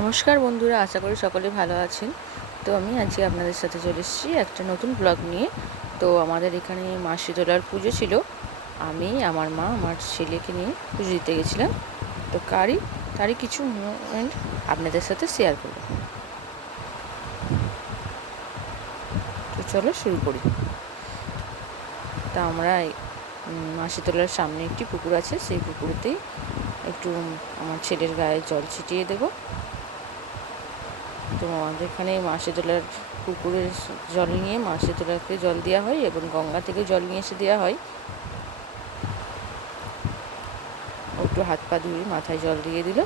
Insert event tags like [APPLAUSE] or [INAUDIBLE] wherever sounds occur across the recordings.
নমস্কার বন্ধুরা, আশা করি সকলে ভালো আছেন। তো আমি আজকে আপনাদের সাথে চলে এসেছি একটা নতুন ব্লগ নিয়ে। তো আমাদের এখানে মা শীতলার পুজো ছিল। আমি, আমার মা, আমার ছেলেকে নিয়ে পুজো দিতে গেছিলাম। তো কারই, তারই কিছু মোমেন্ট আপনাদের সাথে শেয়ার করব। তো চলো শুরু করি। তা আমরা মা শীতলার সামনে একটি পুকুর আছে। সেই পুকুরতেই একটু আমার ছেলের গায়ে জল ছিটিয়ে দেবো। তো আমাদের এখানে মাসিতলার পুকুরের জল নিয়ে মাসিতলাকে জল দেওয়া হয় এবং গঙ্গা থেকে জল নিয়ে এসে দেওয়া হয়। একটু হাত পা ধুয়ে মাথায় জল দিয়ে দিল।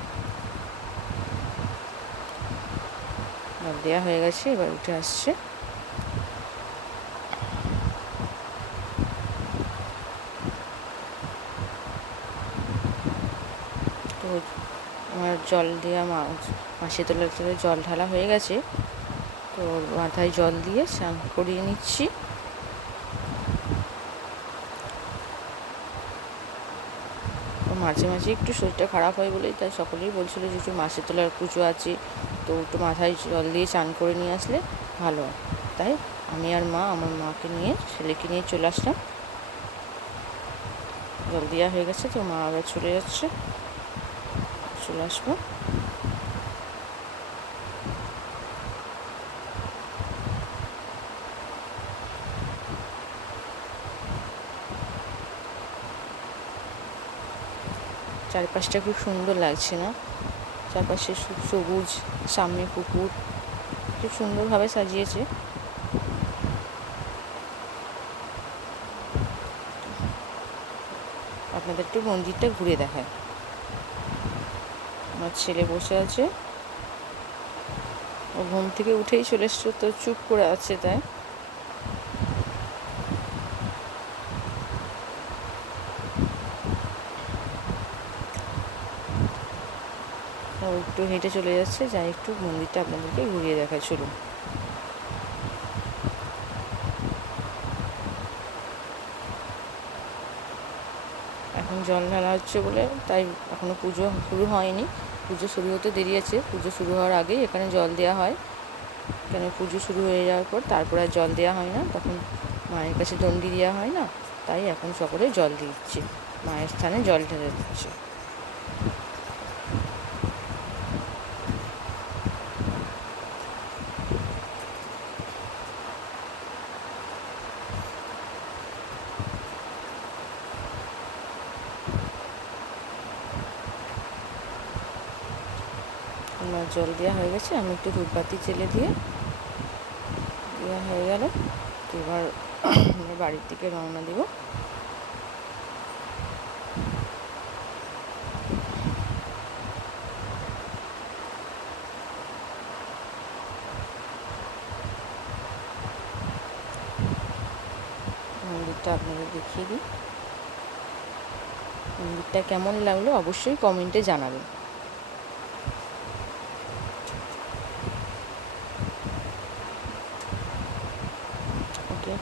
জল দেওয়া হয়ে গেছে, এবার উঠে আসছে তো আমার জল দেওয়া মাসি তোলার থেকে জল ঢালা হয়ে গেছে। তো মাথায় জল দিয়ে স্নান করিয়ে নিচ্ছি। মাঝে মাঝে একটু শরীরটা খারাপ হয় বলেই তাই সকলেই বলছিল যে একটু মাসি তোলার পুজো আছে। তো একটু মাথায় জল দিয়ে চান করে নিয়ে আসলে ভালো তাই আমি আর মা, আমার মাকে নিয়ে, ছেলেকে নিয়ে চলে আসলাম। জল দেওয়া হয়ে গেছে তো মা আবার চলে যাচ্ছে। চলে আসব। চারপাশটা খুব সুন্দর লাগছে না? চারপাশে সবুজ, সামনে পুকুর, খুব সুন্দরভাবে সাজিয়েছে। আপনাদের একটু মন্দিরটা ঘুরে দেখায়। আমার ছেলে বসে আছে। ও ঘুম থেকে উঠেই চলে এসছো, তো চুপ করে আছে তাই। একটু হেঁটে চলে যাচ্ছে, যাই একটু মন্দিরটা আপনাদেরকে ঘুরিয়ে দেখায়, চলুন। এখন জল ঢালা হচ্ছে বলে, তাই এখনও পুজো শুরু হয়নি। পুজো শুরু হতে দেরি আছে। পুজো শুরু হওয়ার আগেই এখানে জল দেওয়া হয়। কেন পুজো শুরু হয়ে যাওয়ার পর তারপরে আর জল দেওয়া হয় না। তখন মায়ের কাছে দণ্ডি দেওয়া হয় না। তাই এখন সকলে জল দিচ্ছে। মায়ের স্থানে জল ঢেলে দিচ্ছে। আমার জল দেওয়া হয়ে গেছে, আমি একটু ধূপবাতি চেলে দিয়ে দেওয়া হয়ে গেল। এবার [COUGHS] বাড়ির দিকে রওনা দিব। মন্দিরটা আপনাদের দেখিয়ে দিই। মন্দিরটা কেমন লাগল অবশ্যই কমেন্টে জানাবেন।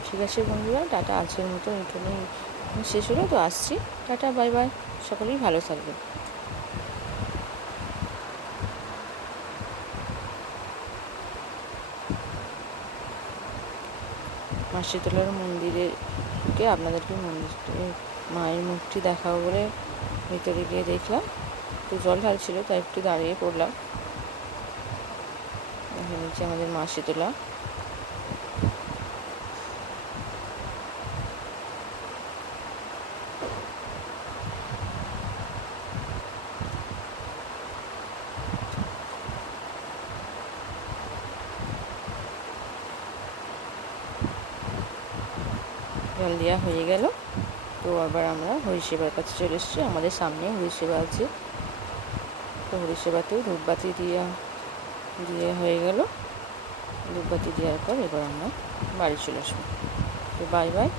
ঠিক আছে বন্ধুরা, টাটা, আজকের মতো এখানেই শেষ হলো, তো আসছি। টাটা, বাই বাই, সকলেই ভালো থাকবে মাসিতলার মন্দিরে ঢুকে আপনাদেরকে মন্দিরে মায়ের মুখটি দেখাবো বলে ভেতরে গিয়ে দেখলাম। একটু জল ঢালছিল, তাই একটু দাঁড়িয়ে পড়লাম। এখানে আমাদের মা শীতলা জল দেওয়া হয়ে গেল। তো আবার আমরা হরিসেবার কাছে চলে এসেছি। আমাদের সামনে হরিসেবা আছে। তো হরিসেবাতেও ধূপবাতি দিয়া, দিয়ে হয়ে গেল। ধূপবাতি দেওয়ার পর এবার আমরা বাড়ি চলে আসব। তো বাই বাই